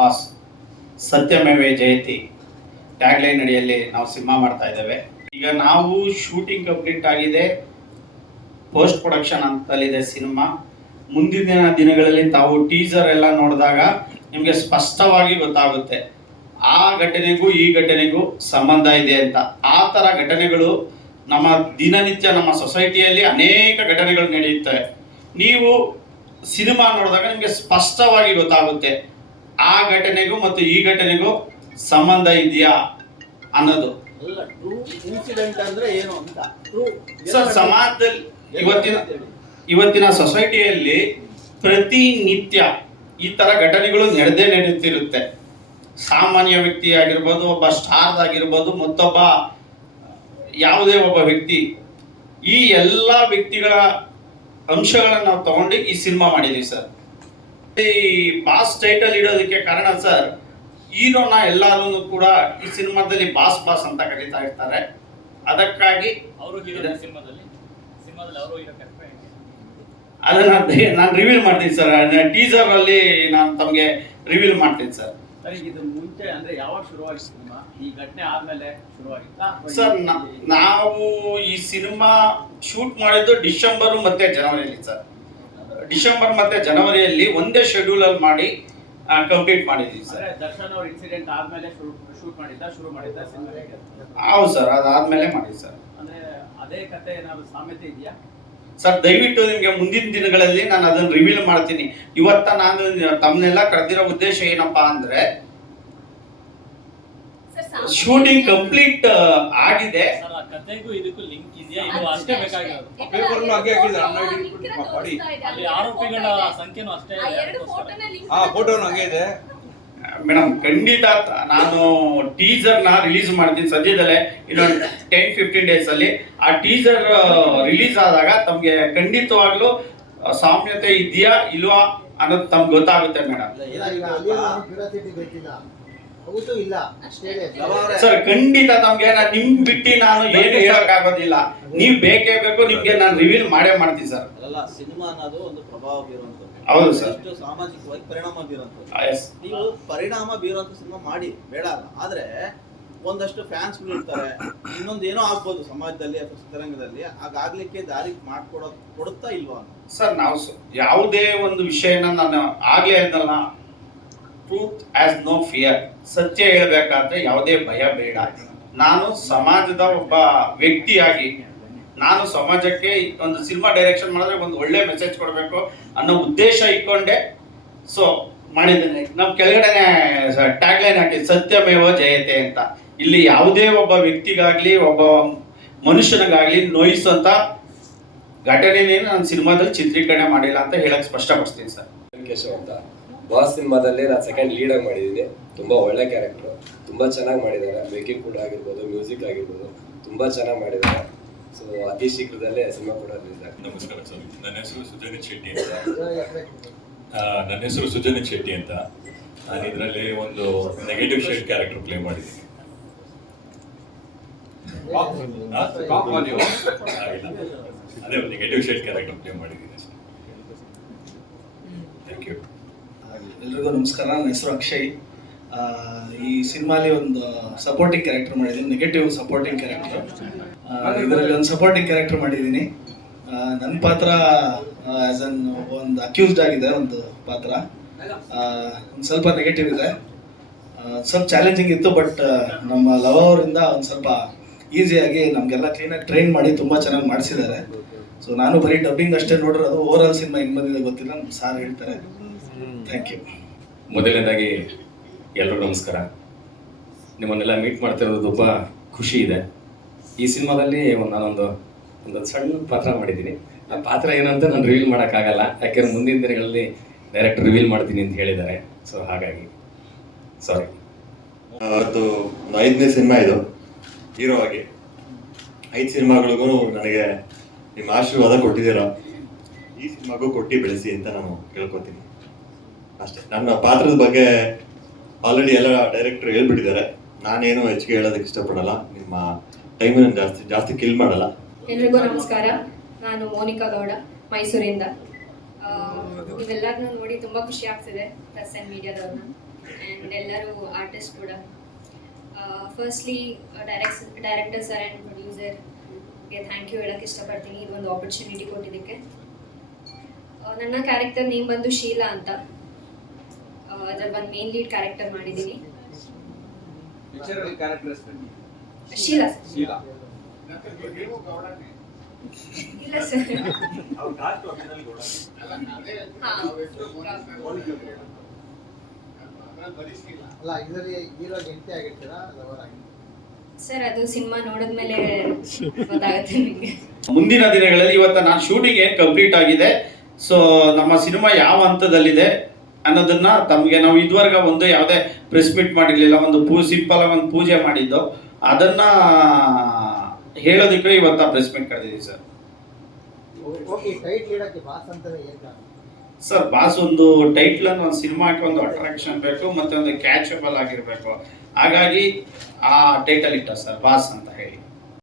Boss ಸತ್ಯಮೇವೆ ಜಯತಿ tagline ಅಡಿಯಲ್ಲಿ ನಾವು cinema ಮಾಡ್ತಾ ಇದ್ದೇವೆ. ಈಗ ನಾವು ಶೂಟಿಂಗ್ ಕಂಪ್ಲೀಟ್ ಆಗಿದೆ. ಪೋಸ್ಟ್ ಪ್ರೊಡಕ್ಷನ್ ಅಂತಲ್ಲಿದೆ ಸಿನಿಮಾ. ಮುಂದಿನ ದಿನಗಳಲ್ಲಿ ತಾವು ಟೀಸರ್ ಎಲ್ಲ ನೋಡಿದಾಗ ನಿಮಗೆ ಸ್ಪಷ್ಟವಾಗಿ ಗೊತ್ತಾಗುತ್ತೆ. ಆ ಘಟನೆಗೂ ಈ ಘಟನೆಗೂ ಸಂಬಂಧ ಇದೆ ಅಂತ. ಆ ಥರ ಘಟನೆಗಳು ನಮ್ಮ ದಿನನಿತ್ಯ ನಮ್ಮ ಸೊಸೈಟಿಯಲ್ಲಿ ಅನೇಕ ಘಟನೆಗಳು ನಡೆಯುತ್ತವೆ. ನೀವು ಸಿನಿಮಾ ನೋಡಿದಾಗ ನಿಮಗೆ ಸ್ಪಷ್ಟವಾಗಿ ಗೊತ್ತಾಗುತ್ತೆ. ಆ ಘಟನೆಗೂ ಮತ್ತು ಈ ಘಟನೆಗೂ ಸಂಬಂಧ ಇದೆಯಾ ಅನ್ನೋದು. ಸರ್ ಸಮಾಜದಲ್ಲಿ ಇವತ್ತಿನ ಇವತ್ತಿನ ಸೊಸೈಟಿಯಲ್ಲಿ ಪ್ರತಿನಿತ್ಯ ಈ ತರ ಘಟನೆಗಳು ನಡೆದೇ ನಡೆಯುತ್ತಿರುತ್ತೆ. ಸಾಮಾನ್ಯ ವ್ಯಕ್ತಿ ಆಗಿರ್ಬೋದು ಒಬ್ಬ ಸ್ಟಾರ್ ಆಗಿರ್ಬೋದು ಮತ್ತೊಬ್ಬ ಯಾವುದೇ ಒಬ್ಬ ವ್ಯಕ್ತಿ ಈ ಎಲ್ಲ ವ್ಯಕ್ತಿಗಳ ಅಂಶಗಳನ್ನು ನಾವು ತಗೊಂಡು ಈ ಸಿನಿಮಾ ಮಾಡಿದೀವಿ ಸರ್. ಈ ಬಾಸ್ ಟೈಟಲ್ ಇಡೋದಕ್ಕೆ ಕಾರಣ ಸರ್ ಹೀರೋನ ಎಲ್ಲರೂ ಕೂಡ ಈ ಸಿನಿಮಾದಲ್ಲಿ ಬಾಸ್ ಬಾಸ್ ಅಂತ ಕರೀತಾ ಇರ್ತಾರೆ. ಅದಕ್ಕಾಗಿ ಅವರು ಸಿನಿಮಾದಲ್ಲಿ ಸಿನಿಮಾದಲ್ಲಿ ಅವರು ಹೀರೋ ಅದನ್ನ ನಾನು ರಿವೀಲ್ ಮಾಡ್ತೀನಿ ಸರ್. ಟೀಸರ್ ಅಲ್ಲಿ ನಾನು ತಮಗೆ ರಿವೀಲ್ ಮಾಡ್ತೀನಿ ಸರ್. ಸರ್ ಇದು ಮುಂಚೆ ಅಂದ್ರೆ ಯಾವಾಗ ಶುರುವಾಗಿ ಸಿನಿಮಾ? ಈ ಘಟನೆ ಆದ್ಮೇಲೆ ಶುರುವಾಗಿತ್ತಾ? ಸರ್ ನಾವು ಈ ಸಿನಿಮಾ ಶೂಟ್ ಮಾಡಿದ್ದು ಡಿಸೆಂಬರ್ ಮತ್ತೆ ಜನವರಿಯಲ್ಲಿ ಸರ್. ಡಿಸೆಂಬರ್ ಮತ್ತೆ ಜನವರಿಯಲ್ಲಿ ಒಂದೇ ಶೆಡ್ಯೂಲ್ ಅಲ್ಲಿ ಮಾಡಿ ಕಂಪ್ಲೀಟ್ ಮಾಡಿದೀವಿ ಸರ್. ದರ್ಶನ್ ಅವ್ರ ಇನ್ಸಿಡೆಂಟ್ ಆದ್ಮೇಲೆ ಶೂಟ್ ಮಾಡಿದ್ದ ಶುರು ಮಾಡಿದ್ದ ಹೌದು ಸರ್ ಅದಾದ್ಮೇಲೆ ಮಾಡಿ ಸರ್. ಅಂದ್ರೆ ಅದೇ ಕತೆ ಏನಾದ್ರು ಸಾಮ್ಯತೆ ಇದೆಯಾ? ಸರ್ ದಯವಿಟ್ಟು ನಿಮಗೆ ಮುಂದಿನ ದಿನಗಳಲ್ಲಿ ನಾನು ಅದನ್ನು ರಿವೀಲ್ ಮಾಡ್ತೀನಿ. ಇವತ್ತ ನಾನು ತಮ್ಮನ್ನೆಲ್ಲ ಕರೆದಿರೋ ಉದ್ದೇಶ ಏನಪ್ಪಾ ಅಂದ್ರೆ ಶೂಟಿಂಗ್ ಕಂಪ್ಲೀಟ್ ಆಗಿದೆ. ಸರ್ ಆ ಕಥೆಗೂ ಇದಕ್ಕೂ ಲಿಂಕ್ ಇದೆಯಾ? ಇದು ಅಷ್ಟೇ ಬೇಕಾಗಿರೋದು. ಪೇಪರ್ನು ಹಾಗೆ ಹಾಕಿದ್ದಾರೆ, ಅನ್ನ ಹಿಡಿದು ಮಾಡಿ. ಅಲ್ಲಿ ಆರೋಪಿಗಳ ಸಂಖ್ಯೆನೂ ಅಷ್ಟೇ. ಹಾ ಫೋಟೋನು ಹಂಗೆ ಇದೆ. ಮೇಡಮ್ ಖಂಡಿತ ನಾನು ಟೀಸರ್ನ ರಿಲೀಸ್ ಮಾಡ್ತೀನಿ. ಸದ್ಯದಲ್ಲೇ ಇನ್ನೊಂದು ಟೆನ್ ಫಿಫ್ಟೀನ್ ಡೇಸ್ ಅಲ್ಲಿ. ಆ ಟೀಸರ್ ರಿಲೀಸ್ ಆದಾಗ ತಮ್ಗೆ ಖಂಡಿತವಾಗ್ಲೂ ಸಾಮ್ಯತೆ ಇದೆಯಾ ಇಲ್ವಾ ಅನ್ನೋದು ತಮ್ಗೆ ಗೊತ್ತಾಗುತ್ತೆ ಮೇಡಮ್. ಹೌದು ಇಲ್ಲ. ಅಷ್ಟೇ. ಸರ್ ಖಂಡಿತ ತಮ್ಗೆ ನಾನು ನಿಮ್ ಬಿಟ್ಟು ನಾನು ಏನು ಹೇಳಕ್ಕಾಗೋದಿಲ್ಲ. ನೀವ್ ಬೇಕೇ ಬೇಕು ನಿಮ್ಗೆ ನಾನು ರಿವೀಲ್ ಮಾಡೇ ಮಾಡ್ತೀನಿ ಸರ್. ಅಲ್ಲ ಸಿನಿಮಾ ಅನ್ನೋದು ಒಂದು ಪ್ರಭಾವ ಬೀರುವಂಥದ್ದು. ಹೌದು ಸರ್. ಎಷ್ಟು ಸಾಮಾಜಿಕವಾಗಿ ಪರಿಣಾಮ ಬೀರುವಂಥದ್ದು. ಎಸ್ ನೀವು ಪರಿಣಾಮ ಬೀರುವಂತ ಸಿನಿಮಾ ಮಾಡಿ ಬೇಡ ಅಲ್ಲ. ಆದ್ರೆ ಒಂದಷ್ಟು ಫ್ಯಾನ್ಸ್ ಇರ್ತಾರೆ. ಇನ್ನೊಂದು ಏನೋ ಆಗ್ಬೋದು ಸಮಾಜದಲ್ಲಿ ಅಥವಾ ಚಿತ್ರರಂಗದಲ್ಲಿ. ಹಾಗಾಗ್ಲಿಕ್ಕೆ ದಾರಿ ಮಾಡ್ಕೊಡೋ ಕೊಡುತ್ತಾ ಇಲ್ವಾ? ಸರ್ ನಾವು ಯಾವುದೇ ಒಂದು ವಿಷಯನ ನಾನು ಆಗ್ಲೇ ಹೇಳ್ದಲ್ಲ ಟ್ರೂತ್ ಆಸ್ ನೋ ಫಿಯರ್ ಸತ್ಯ ಹೇಳಬೇಕಾದ್ರೆ ಯಾವುದೇ ಭಯ ಬೇಡ. ನಾನು ಸಮಾಜದ ಒಬ್ಬ ವ್ಯಕ್ತಿಯಾಗಿ, ನಾನು ಸಮಾಜಕ್ಕೆ ಒಂದು ಸಿನಿಮಾ ಡೈರೆಕ್ಷನ್ ಮಾಡಿದ್ರೆ ಒಂದು ಒಳ್ಳೆ ಮೆಸೇಜ್ ಕೊಡಬೇಕು ಅನ್ನೋ ಉದ್ದೇಶ ಇಟ್ಕೊಂಡೆ. ಸೊ ಮಾಡಿದ್ದೇನೆ. ನಾವು ಕೆಳಗಡೆನೆ ಟ್ಯಾಗ್ಲೈನ್ ಹಾಕಿ, ಸತ್ಯಮೇವ ಜಯತೆ ಅಂತ. ಇಲ್ಲಿ ಯಾವುದೇ ಒಬ್ಬ ವ್ಯಕ್ತಿಗಾಗ್ಲಿ, ಒಬ್ಬ ಮನುಷ್ಯನಿಗಾಗ್ಲಿ ನೋಯಿಸಂತ ಘಟನೆ ನಾನು ಸಿನಿಮಾದಲ್ಲಿ ಚಿತ್ರೀಕರಣ ಮಾಡಿಲ್ಲ ಅಂತ ಹೇಳಕ್ ಸ್ಪಷ್ಟಪಡಿಸ್ತೀನಿ ಸರ್. ಅಂತ ಬಾಸ್ ಸಿನಿಮಾದಲ್ಲಿ ನಾನು ಸೆಕೆಂಡ್ ಲೀಡ್ ಆಗಿ ಮಾಡಿದ್ದೀನಿ ತುಂಬ ಒಳ್ಳೆ ಕ್ಯಾರೆಕ್ಟರ್ ತುಂಬ ಚೆನ್ನಾಗಿ ಮಾಡಿದ್ದಾರೆ. ಮೇಕಿಂಗ್ ಕೂಡ ಆಗಿರ್ಬೋದು ಮ್ಯೂಸಿಕ್ ಆಗಿರ್ಬೋದು. ತುಂಬ ಚೆನ್ನಾಗಿ ಮಾಡಿದ್ದಾರೆ. ಸೊ ಅತಿ ಶೀಘ್ರದಲ್ಲೇ ಸಿನಿಮಾ ಕೂಡ ನಮಸ್ಕಾರ ಸರ್. ನನ್ನ ಹೆಸರು ಸುಜನಿತ್ ಶೆಟ್ಟಿ ಅಂತ. ನನ್ನ ಹೆಸರು ಸುಜನಿತ್ ಶೆಟ್ಟಿ ಅಂತ. ನಾನು ಇದರಲ್ಲಿ ಒಂದು ನೆಗೆಟಿವ್ ಶೇಡ್ ಕ್ಯಾರೆಕ್ಟರ್ ಪ್ಲೇ ಮಾಡಿದ್ದೀನಿ. ಅದೇ ನೆಗೆಟಿವ್ ಶೇಡ್ ಕ್ಯಾರೆಕ್ಟರ್ ಪ್ಲೇ ಮಾಡಿದ್ದೀನಿ ಥ್ಯಾಂಕ್ ಯು ಎಲ್ರಿಗೂ ನಮಸ್ಕಾರ. ನನ್ನ ಹೆಸರು ಅಕ್ಷಯ್. ಈ ಸಿನಿಮಾಲಿ ಒಂದು ಸಪೋರ್ಟಿಂಗ್ ಕ್ಯಾರೆಕ್ಟರ್ ಮಾಡಿದ್ದೀನಿ. ನೆಗೆಟಿವ್ ಸಪೋರ್ಟಿಂಗ್ ಕ್ಯಾರೆಕ್ಟರ್ ಇದರಲ್ಲಿ ಒಂದು ಸಪೋರ್ಟಿಂಗ್ ಕ್ಯಾರೆಕ್ಟರ್ ಮಾಡಿದ್ದೀನಿ. ನನ್ನ ಪಾತ್ರ ಆ್ಯಸ್ ಅನ್ ಒಂದು ಅಕ್ಯೂಸ್ಡ್ ಆಗಿದೆ, ಒಂದು ಪಾತ್ರ. ಒಂದು ಸ್ವಲ್ಪ ನೆಗೆಟಿವ್ ಇದೆ. ಸ್ವಲ್ಪ ಚಾಲೆಂಜಿಂಗ್ ಇತ್ತು ಬಟ್ ನಮ್ಮ ಲವ್ ಅವರಿಂದ ಒಂದು ಸ್ವಲ್ಪ ಈಸಿಯಾಗಿ ನಮಗೆಲ್ಲ ಕ್ಲೀನಾಗಿ ಟ್ರೈನ್ ಮಾಡಿ, ತುಂಬ ಚೆನ್ನಾಗಿ ಮಾಡಿಸಿದ್ದಾರೆ. ಸೊ ನಾನು ಬರೀ ಡಬ್ಬಿಂಗ್ ಅಷ್ಟೇ ನೋಡಿರೋದು ಓವರ್ ಆಲ್ ಸಿನಿಮಾ ಹೆಂಗ್ ಬಂದಿದೆ ಗೊತ್ತಿಲ್ಲ. ಸಾರ್ ಹೇಳ್ತಾರೆ. ಥ್ಯಾಂಕ್ ಯು ಮೊದಲನೇದಾಗಿ ಎಲ್ಲರೂ ನಮಸ್ಕಾರ. ನಿಮ್ಮನ್ನೆಲ್ಲ ಮೀಟ್ ಮಾಡ್ತಿರೋದು ತುಂಬ ಖುಷಿ ಇದೆ. ಈ ಸಿನಿಮಾದಲ್ಲಿ ಒಂದು ನಾನೊಂದು ಒಂದು ಸಣ್ಣ ಪಾತ್ರ ಮಾಡಿದ್ದೀನಿ. ಆ ಪಾತ್ರ ಏನಂತ ನಾನು ರಿವೀಲ್ ಮಾಡೋಕ್ಕಾಗಲ್ಲ. ಯಾಕೆಂದ್ರೆ ಮುಂದಿನ ದಿನಗಳಲ್ಲಿ ಡೈರೆಕ್ಟ್ ರಿವೀಲ್ ಮಾಡ್ತೀನಿ ಅಂತ ಹೇಳಿದ್ದಾರೆ. ಸೊ ಹಾಗಾಗಿ ಸಾರಿ ಅವತ್ತು ಒಂದು ಐದನೇ ಸಿನಿಮಾ ಇದು. ಹೀರೋ ಆಗಿ. ಐದು ಸಿನಿಮಾಗಳಿಗೂ ನನಗೆ ನಿಮ್ಮ ಆಶೀರ್ವಾದ ಕೊಟ್ಟಿದ್ದೀರಾ? ಈ ಸಿನಿಮಾಗೂ ಕೊಟ್ಟು ಬೆಳೆಸಿ ಅಂತ ನಾನು ಕೇಳ್ಕೊತೀನಿ ಅಷ್ಟೇ. ನನ್ನ ಪಾತ್ರದ ಬಗ್ಗೆ ಆಲ್ರೆಡಿ ಎಲ್ಲ ಡೈರೆಕ್ಟರ್ ಹೇಳ್ಬಿಟ್ಟಿದ್ದಾರೆ. ನಾನೇನು ಹೆಚ್ಚಿಗೆ ಹೇಳೋದಕ್ಕೆ ಇಷ್ಟಪಡಲ್ಲ. ನಿಮ್ಮ ಟೈಮನ್ನು ಜಾಸ್ತಿ ಜಾಸ್ತಿ ಕಿಲ್ ಮಾಡಲ್ಲ. ಎಲ್ರಿಗೂ ನಮಸ್ಕಾರ. ನಾನು ಮೋನಿಕಾ ಗೌಡ, ಮೈಸೂರಿಂದ. ನೀವೆಲ್ಲರನ್ನೂ ನೋಡಿ ತುಂಬ ಖುಷಿ ಆಗ್ತಿದೆ ಪ್ರೆಸ್ ಆ್ಯಂಡ್ ಮೀಡಿಯಾದವ್ರನ್ನ ಆ್ಯಂಡ್ ಎಲ್ಲರೂ ಆರ್ಟಿಸ್ಟ್ ಕೂಡ. Firstly direct director sir and thank you ಹೇಳಕ್ಕೆ ಇಷ್ಟಪಡ್ತೀನಿ. ಒಂದು ಆಪರ್ಚುನಿಟಿ ಕೊಟ್ಟಿದ್ದಕ್ಕೆ. ನನ್ನ ಕ್ಯಾರೆಕ್ಟರ್ ನೇಮ್ ಬಂದು ಶೀಲಾ ಅಂತ. ಅದ್ರಲ್ಲಿ ಒಂದು ಮೇನ್ ಲೀಡ್ ಕ್ಯಾರೆಕ್ಟರ್ ಮಾಡಿದ್ದೀನಿ. ಶೀಲಾ ಇಲ್ಲ ಸರ್. ಅಲ್ಲ ಇದರಲ್ಲಿ ಹೀರೋ ಎಂಟಿ ಆಗಿರ್ತೀರಾ? ಲವರ್ ಆಗಿ ಸರ್ ಅದು ಸಿನಿಮಾ ನೋಡಿದ್ಮೇಲೆ ಗೊತ್ತಾಗುತ್ತೆ ನಿಮಗೆ. ಮುಂದಿನ ದಿನಗಳಲ್ಲಿ ಇವತ್ತು ನಾನು ಶೂಟಿಂಗ್ ಏನು ಕಂಪ್ಲೀಟ್ ಆಗಿದೆ. ಸೊ ನಮ್ಮ ಸಿನಿಮಾ ಯಾವ ಹಂತದಲ್ಲಿದೆ ಅನ್ನೋದನ್ನ ತಮಗೆ ನಾವು ಇದುವರೆಗೆ ಒಂದು ಯಾವುದೇ ಪ್ರೆಸ್ ಮೀಟ್ ಮಾಡಿರಲಿಲ್ಲ ಒಂದು ಪೂ ಸಿಂಪಲ್ ಒಂದು ಪೂಜೆ ಮಾಡಿದ್ದು. ಅದನ್ನ ಹೇಳೋದಕ್ಕೆ ಇವತ್ತು ಪ್ರೆಸ್ ಮೀಟ್ ಕರೆದಿದ್ದೀವಿ ಸರ್ ಸರ್, ಬಾಸ್ ಒಂದು ಟೈಟ್ಲ್ ಅನ್ನು, ಒಂದು ಸಿನಿಮಾಕ್ಕೆ ಒಂದು ಅಟ್ರಾಕ್ಷನ್ ಬೇಕು, ಮತ್ತೆ ಒಂದು ಕ್ಯಾಚಬಲ್ ಆಗಿರಬೇಕು. ಹಾಗಾಗಿ ಆ ಟೈಟಲ್ ಇಟ್ಟ ಸರ್, ಬಾಸ್ ಅಂತ ಹೇಳಿ.